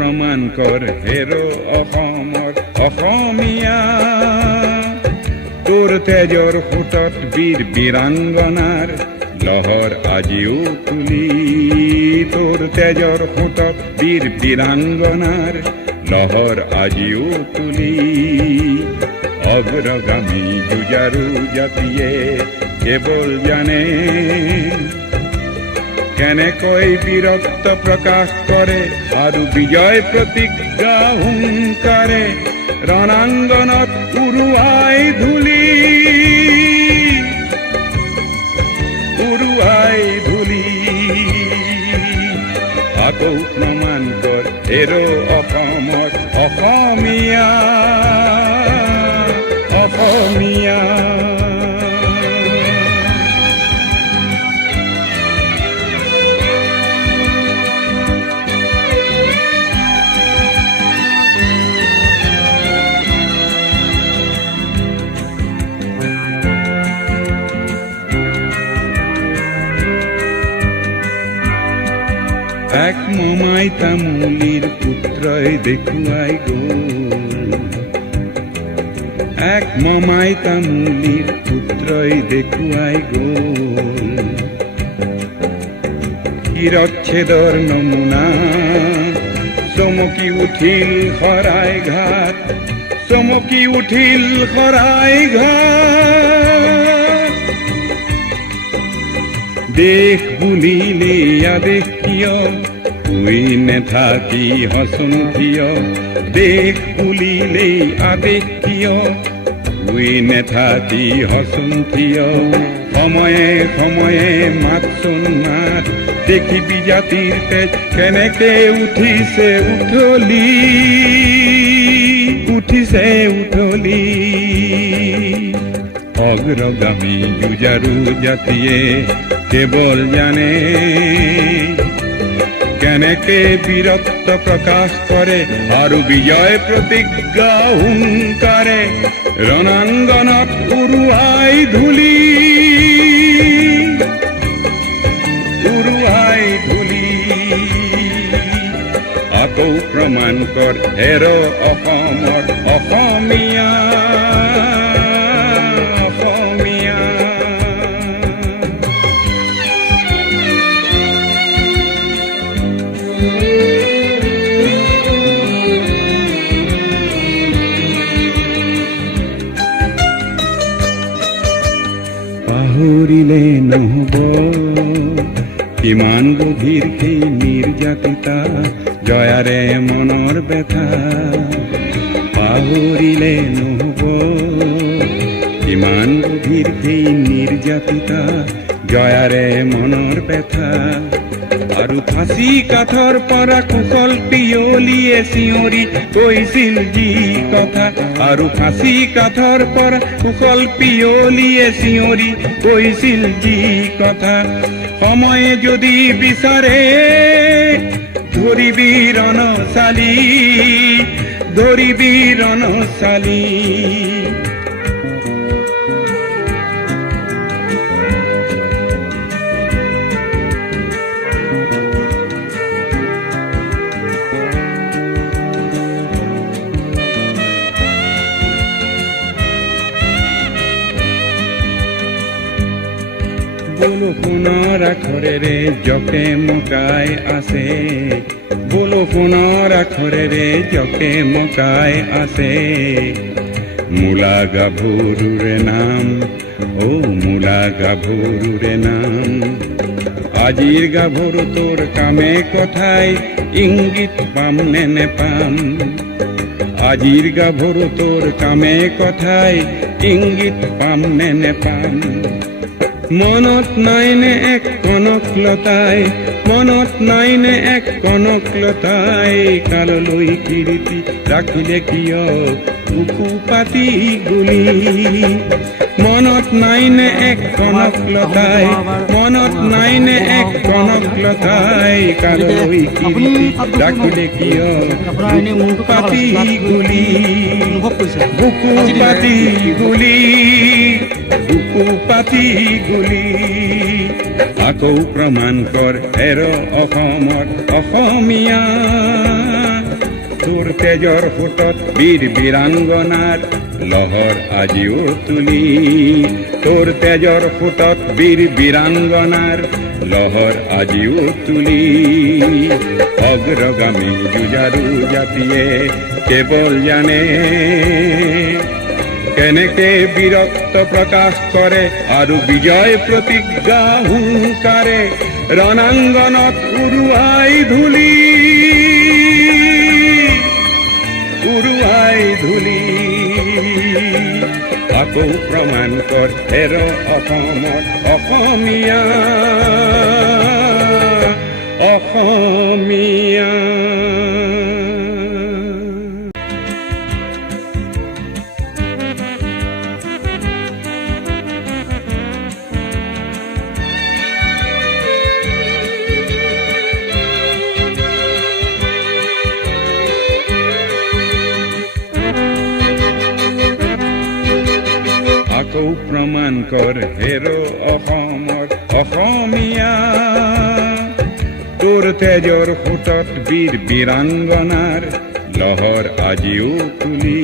প্ৰমাণ কৰ হেৰ' অসমৰ অসমীয়া। তোৰ তেজৰ সোঁতত বীৰ বীৰাংগনাৰ লহৰ আজিও তুলি, তোৰ তেজৰ সোঁতত বীৰ বীৰাংগনাৰ লহৰ আজিও তুলি। অগ্ৰগামী যুঁজাৰু জাতিয়ে কেৱল জানে কেনেকৈ বীৰত্ব প্ৰকাশ কৰে আৰু বিজয় প্ৰতিজ্ঞা হুংকাৰে ৰণাংগনত উৰুৱাই ধূলি, উৰুৱাই ধূলি। আকৌ প্ৰমাণ কৰ হেৰ' অসমৰ অসমীয়া, অসমীয়া। এক মমাই তামুলীৰ পুত্ৰই দেখুৱাই গ'ল, এক মমাই তামুলীৰ পুত্ৰই দেখুৱাই গ'ল। শিৰচ্ছেদৰ নমুনা চমকি উঠিল শৰাই ঘাট, চমকি উঠিল শৰাই ঘাট। দেশ বুলিলে আদেশ কিয় শুই নেথাকি হচোন কিয়, দেশ বুলিলেই আদেশ কিয় শুই নেথাকি হচোন কিয়। সময়ে সময়ে মাতচোন মাত, দেখিবি জাতিৰ তেজ কেনেকে উঠিছে উঠলি, উঠিছে উঠলি। অগ্ৰগামী যুঁজাৰু জাতিয়ে কেৱল জানে কেনেকে বীৰত্ব প্ৰকাশ কৰে আৰু বিজয় প্ৰতিজ্ঞা হুংকাৰে ৰণাংগনত উৰুৱাই ধূলি, উৰুৱাই ধূলি। আকৌ প্ৰমাণ কৰ হেৰ' অসমৰ অসমীয়া, অসমীয়া। পাহৰিলে নহ'ব কিমান গভীৰ সেই নিৰ্যাতিতা জয়াৰে মনৰ ব্যথা। পাহৰিলে নহ'ব কিমান গভীৰ সেই নিৰ্যাতিতা জয়াৰে মনৰ ব্যথা। আৰু ফাঁচি কাঠৰ পৰা কুশল পিয়লিয়ে চিঞৰি কৈছিল যি কথা, আৰু ফাঁচি কাঠৰ পৰা কুশল পিয়লিয়ে চিঞৰি কৈছিল যি কথা। সময়ে যদি বিচাৰে ধৰিবি ৰণশালী, ধৰিবি ৰণশালী। বৰষুণৰ আখৰেৰে জকে মকাই আছে, বৰষুণৰ আখৰেৰে জকে মকাই আছে। মূলা গাভৰুৰে নাম, মূলা গাভৰুৰে নাম। আজিৰ গাভৰু তোৰ কামে কথাই ইংগিত পাম নে নেপাম, আজিৰ গাভৰু তোৰ কামে কথাই ইংগিত পাম নে নেপাম। মনত নাইনে এক কনকলতাই, মনত নাইনে এক কনকলতাই কাললৈ কীৰ্তি ৰাখিলে কিয় বুকু পাতি গুলি। মনত নাইনে এক কনকলতাই, মনত নাইনে এক কনকলতাই কাললৈ কীৰ্তি ৰাখিলে কিয় বুকু পাতি গুলি, বুকু পাতি গুলি, বুকু পাতি গুলি। আকৌ প্ৰমাণ কৰ হেৰ' অসমৰ অসমীয়া। তোৰ তেজৰ সোঁতত বীৰ বীৰাংগনাৰ লহৰ আজিও তুলি তোৰ তেজৰ সোঁতত বীৰ বীৰাংগনাৰ লহৰ আজিও তুলি অগ্ৰগামী যুঁজাৰু জাতিয়ে কেৱল জানে কেনেকে বীৰত্ব প্ৰকাশ কৰে আৰু বিজয় প্ৰতিজ্ঞা হুংকাৰে ৰণাংগনত উৰুৱাই ধূলি আকৌ প্ৰমাণ কৰ হেৰ অসমৰ অসমীয়া অসমীয়া আকৌ প্ৰমাণ কৰ হেৰ অসমৰ অসমীয়া তোৰ তেজৰ সোঁতত বীৰ বীৰাংগনাৰ লহৰ আজিও তুলি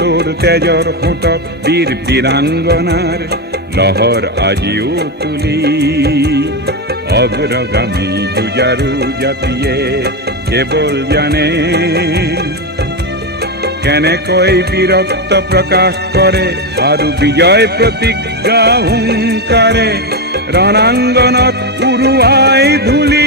তোৰ তেজৰ সোঁতত বীৰ বীৰাংগনাৰ লহৰ আজিও তুলি অগ্ৰগামী যুঁজাৰু জাতিয়ে কেৱল জানে কেনেকৈ বীৰত্ব প্ৰকাশ কৰে আৰু বিজয় প্ৰতিজ্ঞা হুংকাৰে ৰণাংগনত উৰুৱাই ধূলি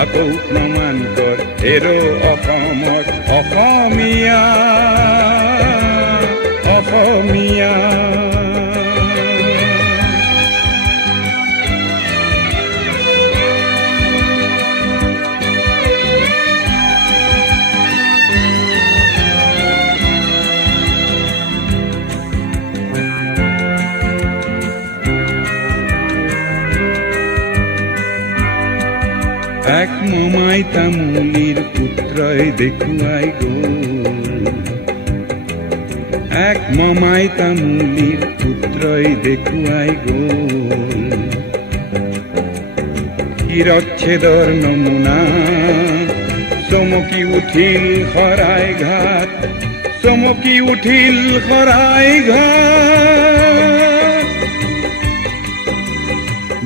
আকৌ প্ৰমাণ কৰ হেৰ অসমৰ অসমীয়া অসমীয়া এক মমাই তামুলীৰ পুত্ৰই দেখুৱাই গ'ল এক মমাই তামুলীৰ পুত্ৰই দেখুৱাই গ'ল শিৰচ্ছেদৰ নমুনা চমকি উঠিল শৰাইঘাট চমকি উঠিল শৰাইঘাট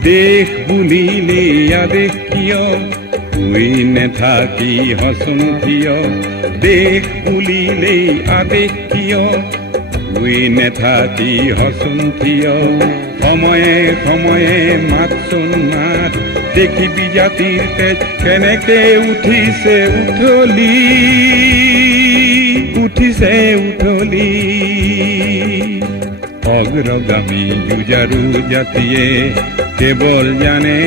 দেশ বুলিলে আদেশ কিয় তুই নেথাকি হচোন থিয় দেশ বুলিলে আদেশ কিয় তুই নেথাকি হচোন থিয় সময়ে সময়ে মাতচোন মাত দেখিবি জাতিৰ তেজ কেনেকে উঠিছে উঠলি অগ্ৰগামী যুঁজাৰু জাতিয়ে কেৱল জানে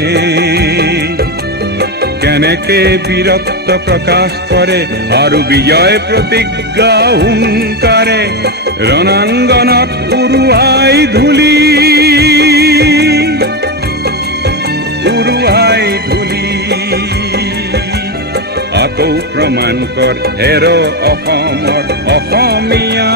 কেনেকে বীৰত্ব প্ৰকাশ কৰে আৰু বিজয় প্ৰতিজ্ঞা হুংকাৰে ৰণাংগনত উৰুৱাই ধূলি আকৌ প্ৰমাণ কৰ হেৰ অসমৰ অসমীয়া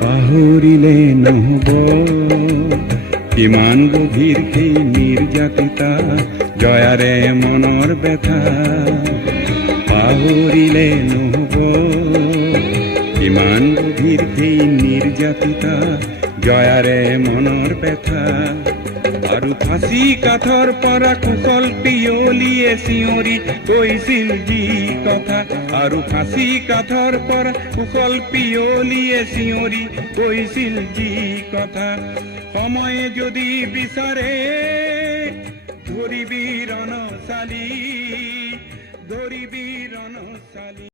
পাহৰিলে নহব কিমান গভীৰ সেই নিৰ্যাতিতা জয়াৰে মনৰ ব্যথা পাহৰিলে নহব কিমান গভীৰ সেই নিৰ্যাতিতা জয়াৰে মনৰ ব্যথা আৰু ফাঁচি কাঠৰ পৰা কুশল পিয়লিয়ে চিঞৰি কৈছিল যি কথা আৰু ফাঁচি কাঠৰ পৰা কুশল পিয়লিয়ে চিঞৰি কৈছিল যি কথা সময়ে যদি বিচাৰে ধৰিবি ৰণশালী